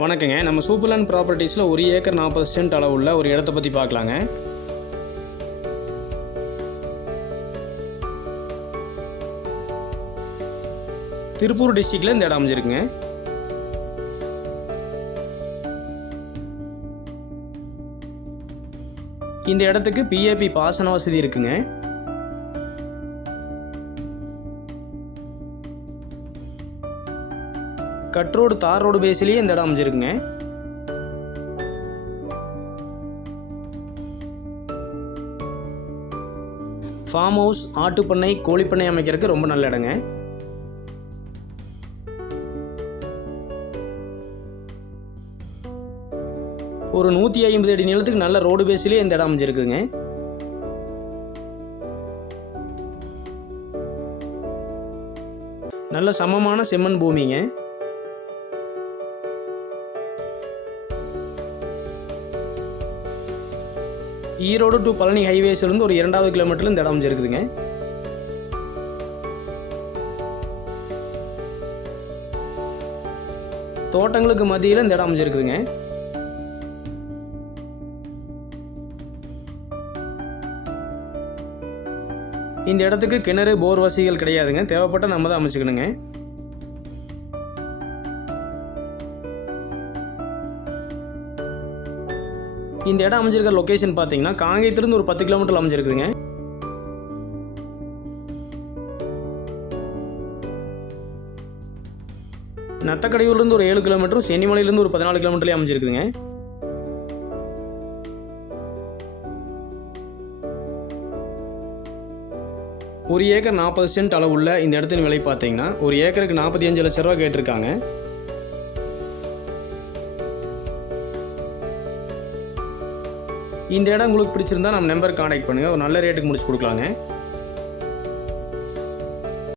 வணக்கங்க. நம்ம சூப்பர்லேண்ட் ப்ராப்பர்ட்டிஸில் ஒரு ஏக்கர் நாற்பது சென்ட் அளவுள்ள ஒரு இடத்த பற்றி பார்க்கலாங்க. திருப்பூர் டிஸ்ட்ரிக்டில் இந்த இடம் அமைஞ்சிருக்குங்க. இந்த இடத்துக்கு பிஏபி பாசன வசதி இருக்குங்க. கட் ரோடு தார் ரோடு பேஸ்லேயே இந்த இடம் அமைஞ்சிருக்குங்க. ஃபார்ம் ஹவுஸ் ஆட்டுப்பண்ணை கோழிப்பண்ணை அமைக்கிறதுக்கு ரொம்ப நல்ல இடங்க. ஒரு நூற்றி ஐம்பது அடி நீளத்துக்கு நல்ல ரோடு பேஸ்லேயே இந்த இடம் அமைஞ்சிருக்குங்க நல்ல சமமான செம்மண் பூமிங்க. ஈரோடு டு பழனி ஹைவேஸ்லேருந்து ஒரு இரண்டாவது கிலோமீட்டரில் இந்த இடம் அமைஞ்சிருக்குதுங்க. தோட்டங்களுக்கு மத்தியில் இந்த இடம் அமைஞ்சிருக்குதுங்க. இந்த இடத்துக்கு கிணறு போர் வசதிகள் கிடையாதுங்க. தேவைப்பட்ட நம்ம தான் அமைச்சுக்கணுங்க. இந்த இடம் அமைஞ்சிருக்கிற லொக்கேஷன் பார்த்தீங்கன்னா காங்கேயத்திலிருந்து ஒரு பத்து கிலோமீட்டர் அமைஞ்சிருக்குதுங்க. நத்தக்கடையூர்லேருந்து ஒரு ஏழு கிலோமீட்டரும் சென்னிமலையிலேருந்து ஒரு பதினாலு கிலோமீட்டர்லேயே அமைஞ்சிருக்குதுங்க. ஒரு ஏக்கர் நாற்பது சென்ட் அளவுள்ள இந்த இடத்தின் விலை பார்த்தீங்கன்னா ஒரு ஏக்கருக்கு நாற்பத்தி அஞ்சு லட்ச ரூபா கேட்டிருக்காங்க. இந்த இடம் உங்களுக்கு பிடிச்சிருந்தா நம்ம நம்பர் கான்டாக்ட் பண்ணுங்கள் ஒரு நல்ல ரேட்டுக்கு முடிச்சு கொடுக்கலாங்க.